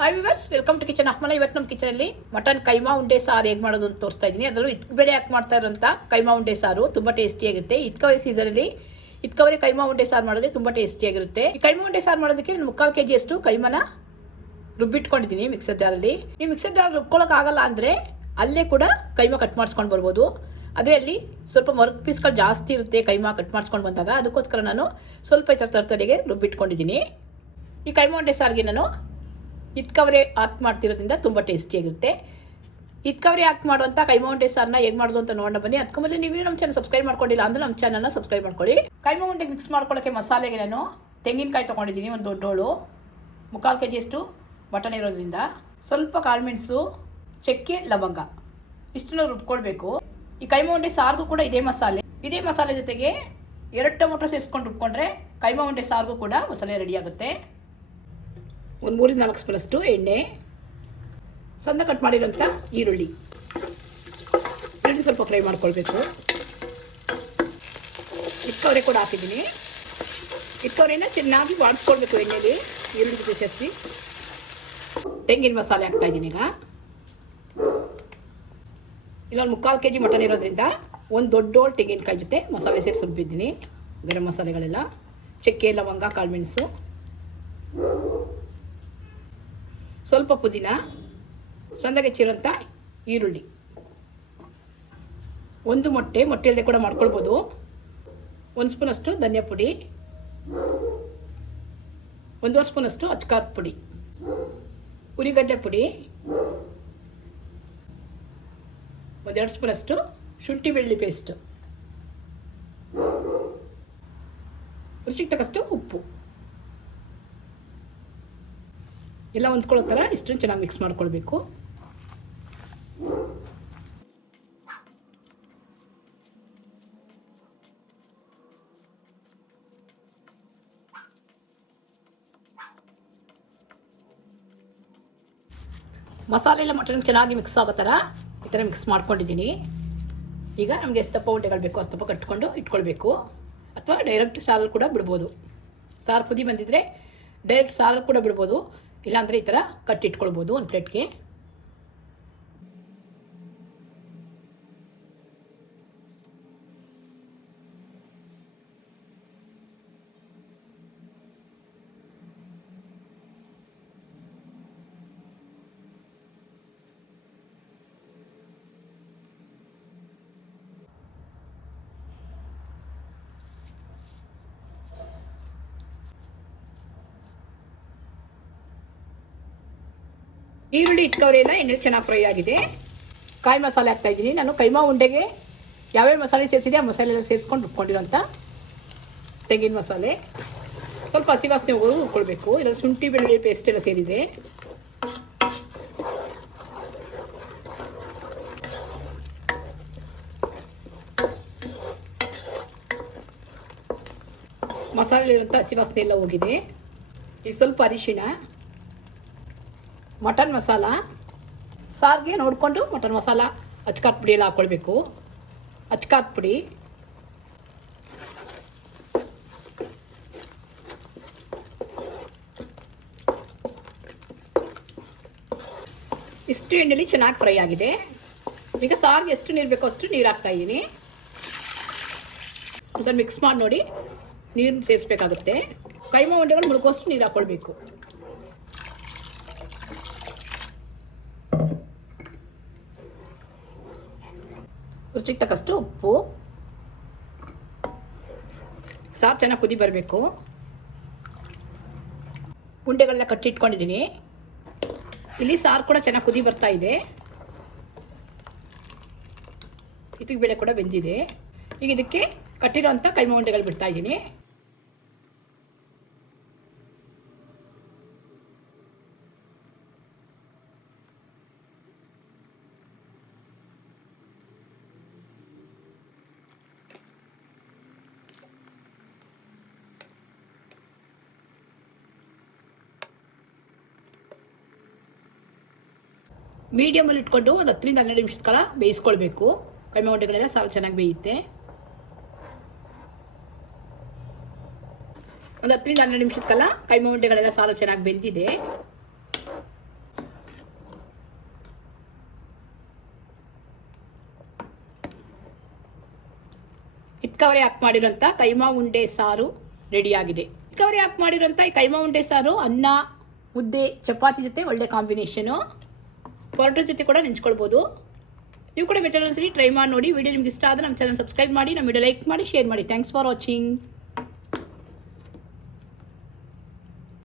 Hi viewers welcome to kitchen ಅಹ್ಮಲ ಇವತ್ತು ನಮ್ಮ ಕಿಚನಲ್ಲಿ mutton keema ಉಂಡೆ ಸಾರು ಹೇಗೆ ಮಾಡೋದು ಅಂತ ತೋರಿಸ್ತಾ ಇದ್ದೀನಿ. ಅದರಲ್ಲೂ ಇತ್ಕ ಬೆಳೆ ಯಾಕೆ ಮಾಡ್ತಾ ಇರೋಂಥ ಕೈಮಾ ಉಂಡೆ ಸಾರು ತುಂಬ ಟೇಸ್ಟಿಯಾಗಿರುತ್ತೆ ಇತ್ಕವರೆ ಸೀಸನಲ್ಲಿ ಇತ್ಕವರೆ ಕೈಮಾ ಉಂಡೆ ಸಾರು ಮಾಡಿದ್ರೆ ತುಂಬ ಟೇಸ್ಟಿಯಾಗಿರುತ್ತೆ ಈ ಕೈಮಾ ಉಂಡೆ ಸಾರು ಮಾಡೋದಕ್ಕೆ ನಾನು ಮುಕ್ಕಾಲು ಕೆ ಜಿಯಷ್ಟು ಕೈಮನ ರುಬ್ಬಿಟ್ಕೊಂಡಿದ್ದೀನಿ ಮಿಕ್ಸರ್ ಜಾರಲ್ಲಿ ನೀವು ಮಿಕ್ಸರ್ ಜಾರ್ ರುಬ್ಕೊಳ್ಳೋಕ್ಕಾಗಲ್ಲ ಅಂದರೆ ಅಲ್ಲೇ ಕೂಡ ಕೈಮಾ ಕಟ್ ಮಾಡಿಸ್ಕೊಂಡು ಬರ್ಬೋದು. ಅದೇ ಅಲ್ಲಿ ಸ್ವಲ್ಪ ಮರದ ಪೀಸ್ಗಳು ಜಾಸ್ತಿ ಇರುತ್ತೆ ಕೈಮಾ ಕಟ್ ಮಾಡಿಸ್ಕೊಂಡು ಬಂದಾಗ. ಅದಕ್ಕೋಸ್ಕರ ನಾನು ಸ್ವಲ್ಪ ಈ ಥರ ತರ್ತರಿಗೆ ರುಬ್ಬಿಟ್ಕೊಂಡಿದ್ದೀನಿ. ಈ ಕೈಮಾ ಉಂಡೆ ಸಾರಿಗೆ ನಾನು ಇತ್ಕವರೆ ಹಾಕ್ ಮಾಡ್ತಿರೋದ್ರಿಂದ ತುಂಬ ಟೇಸ್ಟಿಯಾಗಿರುತ್ತೆ ಇತ್ಕವರೆ ಹಾಕಿ ಮಾಡುವಂಥ ಉಂಡೆ ಸಾರನ್ನ ಹೇಗೆ ಮಾಡೋದು ಅಂತ ನೋಡೋಣ ಬನ್ನಿ. ಅದಕ್ಕೆ ನೀವು ನಮ್ಮ ಚಾನಲ್ ಸಬ್ಸ್ಕ್ರೈಬ್ ಮಾಡ್ಕೊಂಡಿಲ್ಲ ಅಂದ್ರೆ ನಮ್ಮ ಚಾನಲ್ನ ಸಬ್ಸ್ಕ್ರೈಬ್ ಮಾಡ್ಕೊಳ್ಳಿ. ಕೈಮೌಂಟೆ ಮಿಕ್ಸ್ ಮಾಡ್ಕೊಳ್ಳೋಕ್ಕೆ ಮಸಾಲೆಗೆ ನಾನು ತೆಂಗಿನಕಾಯಿ ತೊಗೊಂಡಿದ್ದೀನಿ, ಒಂದು ದೊಡ್ಡೋಳು ಮುಕ್ಕಾಲು ಕೆ ಜಿಯಷ್ಟು ಮಟನ್ ಇರೋದ್ರಿಂದ. ಸ್ವಲ್ಪ ಕಾಳುಮೆಣಸು ಚಕ್ಕೆ, ಲವಂಗ. ಇಷ್ಟನ್ನು ರುಬ್ಕೊಳ್ಬೇಕು. ಈ ಕೈಮಾ ಉಂಡೆ ಸಾರಿಗೂ ಕೂಡ ಇದೇ ಮಸಾಲೆ. ಇದೇ ಮಸಾಲೆ ಜೊತೆಗೆ ಎರಡು ಟೊಮೊಟೊ ಸೇರಿಸ್ಕೊಂಡು ರುಬ್ಕೊಂಡ್ರೆ ಕೈಮಾ ಉಂಡೆ ಸಾರಿಗೂ ಕೂಡ ಮಸಾಲೆ ರೆಡಿ ಆಗುತ್ತೆ. ಒಂದು ಮೂರಿಂದ ನಾಲ್ಕು ಸ್ಪೂನಷ್ಟು ಎಣ್ಣೆ, ಸಣ್ಣ ಕಟ್ ಮಾಡಿರೋಂಥ ಈರುಳ್ಳಿ. ಈರುಳ್ಳಿ ಸ್ವಲ್ಪ ಫ್ರೈ ಮಾಡ್ಕೊಳ್ಬೇಕು. ಇಕ್ಕವರೆ ಕೂಡ ಹಾಕಿದ್ದೀನಿ. ಇಕ್ಕವರೆನ ಚೆನ್ನಾಗಿ ಬಾಡಿಸ್ಕೊಳ್ಬೇಕು ಎಣ್ಣೆಲಿ, ಈರುಳ್ಳಿ ಜೊತೆ ಸೇರಿಸಿ. ತೆಂಗಿನ ಮಸಾಲೆ ಹಾಕ್ತಾ ಇದ್ದೀನಿ ಈಗ. ಇಲ್ಲೊಂದು ಮುಕ್ಕಾಲು ಕೆ ಜಿ ಮಟನ್ ಇರೋದ್ರಿಂದ ಒಂದು ದೊಡ್ಡೋಳು ತೆಂಗಿನಕಾಯಿ ಜೊತೆ ಮಸಾಲೆ ಸೇರಿಸಿ ರುಬ್ಬಿದ್ದೀನಿ ಗರಂ ಮಸಾಲೆಗಳೆಲ್ಲ, ಚಕ್ಕೆ, ಲವಂಗ ಕಾಳುಮೆಣಸು ಸ್ವಲ್ಪ ಪುದೀನ ಸಣ್ಣಗೆ ಚಿರಂತ ಈರುಳ್ಳಿ. ಒಂದು ಮೊಟ್ಟೆ ಮೊಟ್ಟೆ ಇಲ್ಲದೆ ಕೂಡ ಮಾಡ್ಕೊಳ್ಬೋದು. ಒಂದು ಸ್ಪೂನಷ್ಟು ಧನಿಯಾ ಪುಡಿ. ಒಂದೂವರೆ ಸ್ಪೂನಷ್ಟು ಅಚ್ಕಾತ್ ಪುಡಿ. ಉರಿಗಡ್ಡೆ ಪುಡಿ. ಒಂದೆರಡು ಸ್ಪೂನಷ್ಟು ಶುಂಠಿ ಬೆಳ್ಳಿ ಪೇಸ್ಟ್. ರುಚಿಗೆ ತಕ್ಕಷ್ಟು ಉಪ್ಪು. ಎಲ್ಲ ಹೊಂದ್ಕೊಳ್ಳೋ ಥರ ಇಷ್ಟನ್ನು ಚೆನ್ನಾಗಿ ಮಿಕ್ಸ್ ಮಾಡ್ಕೊಳ್ಬೇಕು. ಮಸಾಲೆ ಎಲ್ಲ ಮಟನ್ ಚೆನ್ನಾಗಿ ಮಿಕ್ಸ್ ಆಗೋ ಥರ ಈ ಥರ ಮಿಕ್ಸ್ ಮಾಡ್ಕೊಂಡಿದ್ದೀನಿ. ಈಗ ನಮಗೆ ಎಷ್ಟಪ್ಪ ಉಂಡೆಗಳು ಬೇಕು ಅಷ್ಟಪ್ಪ ಕಟ್ಕೊಂಡು ಇಟ್ಕೊಳ್ಬೇಕು. ಅಥವಾ ಡೈರೆಕ್ಟ್ ಸಾರಲ್ಲಿ ಕೂಡ ಬಿಡ್ಬೋದು. ಸಾರು ಪುದಿ ಬಂದಿದ್ರೆ ಡೈರೆಕ್ಟ್ ಸಾರಲ್ಲಿ ಕೂಡ ಬಿಡ್ಬೋದು. ಇಲ್ಲಾಂದರೆ ಈ ಥರ ಕಟ್ಟಿಟ್ಕೊಳ್ಬೋದು ಒಂದು ಪ್ಲೇಟ್ಗೆ. ಈರುಳ್ಳಿ ಇಟ್ಕವ್ರೆ ಎಲ್ಲ ಎಣ್ಣೆ ಚೆನ್ನಾಗಿ ಫ್ರೈ ಆಗಿದೆ. ಕಾಯಿ ಮಸಾಲೆ ಹಾಕ್ತಾ ಇದ್ದೀನಿ. ನಾನು ಕೈಮಾ ಉಂಡೆಗೆ ಯಾವ್ಯಾವ ಮಸಾಲೆ ಸೇರಿಸಿದೆ ಆ ಮಸಾಲೆ ಎಲ್ಲ ಸೇರಿಸ್ಕೊಂಡು ರುಬ್ಕೊಂಡಿರೋಂಥ ತೆಂಗಿನ ಮಸಾಲೆ. ಸ್ವಲ್ಪ ಹಸಿ ವಾಸನೆ ಉಳ್ಕೊಳ್ಬೇಕು ಇಲ್ಲ ಶುಂಠಿ, ಬೆಳ್ಳುಳ್ಳಿ ಪೇಸ್ಟ್ ಎಲ್ಲ ಸೇರಿದೆ. ಮಸಾಲೆಲಿರೋಂಥ ಹಸಿ ವಾಸನೆ ಎಲ್ಲ ಹೋಗಿದೆ. ಇದು ಸ್ವಲ್ಪ ಅರಿಶಿಣ. ಮಟನ್ ಮಸಾಲ, ಸಾರಿಗೆ ನೋಡಿಕೊಂಡು ಮಟನ್ ಮಸಾಲ ಅಚ್ಕಾತ್ ಪುಡಿ ಎಲ್ಲ ಹಾಕ್ಕೊಳ್ಬೇಕು ಅಚ್ಕಾತ್ ಪುಡಿ. ಇಷ್ಟು ಎಣ್ಣೆಲಿ ಚೆನ್ನಾಗಿ ಫ್ರೈ ಆಗಿದೆ. ಈಗ ಸಾರಿಗೆ ಎಷ್ಟು ನೀರು ಬೇಕೋ ಅಷ್ಟು ನೀರು ಹಾಕ್ತಾ ಇದ್ದೀನಿ. ಒಂದ್ಸಲ ಮಿಕ್ಸ್ ಮಾಡಿ ನೋಡಿ ನೀರು ಸೇರಿಸ್ಬೇಕಾಗುತ್ತೆ. ಕೈಮಾ ಉಂಡೆಗಳು ಮುಳುಗೋಷ್ಟು ನೀರು ಹಾಕ್ಕೊಳ್ಬೇಕು ರುಚಿಗೆ ತಕ್ಕಷ್ಟು ಉಪ್ಪು. ಸಾರು ಚೆನ್ನಾಗಿ ಕುದಿ ಬರಬೇಕು. ಉಂಡೆಗಳನ್ನ ಕಟ್ಟಿಟ್ಕೊಂಡಿದ್ದೀನಿ ಇಲ್ಲಿ ಸಾರು ಕೂಡ ಚೆನ್ನಾಗಿ ಕುದಿ ಬರ್ತಾ ಇದೆ. ಇದಕ್ಕೆ ಬೇಳೆ ಕೂಡ ಬೆಂದಿದೆ. ಈಗ ಇದಕ್ಕೆ ಕಟ್ಟಿರೋಂಥ ಕೈಮ ಉಂಡೆಗಳು ಬಿಡ್ತಾ ಇದ್ದೀನಿ. ಮೀಡಿಯಮಲ್ಲಿ ಇಟ್ಕೊಂಡು ಒಂದು ಹತ್ತರಿಂದ ಹನ್ನೆರಡು ನಿಮಿಷದ ಕಾಲ ಬೇಯಿಸ್ಕೊಳ್ಬೇಕು. ಕಡಿಮೆ ಮೊಟ್ಟೆಗಳೆಲ್ಲ ಚೆನ್ನಾಗಿ ಬೇಯುತ್ತೆ. ಒಂದು ಹತ್ತರಿಂದ ಹನ್ನೆರಡು ನಿಮಿಷದ ಕಾಲ ಕೈಮೆ ಉಂಡೆಗಳೆಲ್ಲ ಸಾಲು ಚೆನ್ನಾಗಿ ಬೆಂದಿದೆ. ಇತ್ಕವರೆ ಹಾಕಿ ಮಾಡಿರೋಂಥ ಕೈಮಾ ಉಂಡೆ ಸಾರು ರೆಡಿಯಾಗಿದೆ ಇತ್ಕವರೆ ಹಾಕಿ ಮಾಡಿರೋಂಥ ಈ ಕೈಮಾ ಉಂಡೆ ಸಾರು ಅನ್ನ, ಮುದ್ದೆ, ಚಪಾತಿ ಜೊತೆ ಒಳ್ಳೆ ಕಾಂಬಿನೇಷನು ಪರೋಟ ಜೊತೆ ಕೂಡ ನೆಂಚ್ಕೊಳ್ಬೋದು. ನೀವು ಕೂಡ ಮೆಟಲ್ ಟ್ರೈ ಮಾಡಿ ನೋಡಿ. ವಿಡಿಯೋ ನಿಮ್ಗೆ ಇಷ್ಟ ಆದರೆ ನಮ್ಮ ಚಾನಲ್ ಸಬ್ಸ್ಕ್ರೈಬ್ ಮಾಡಿ. ನಮ್ಮ ವಿಡಿಯೋ ಲೈಕ್ ಮಾಡಿ ಶೇರ್ ಮಾಡಿ. Thanks for watching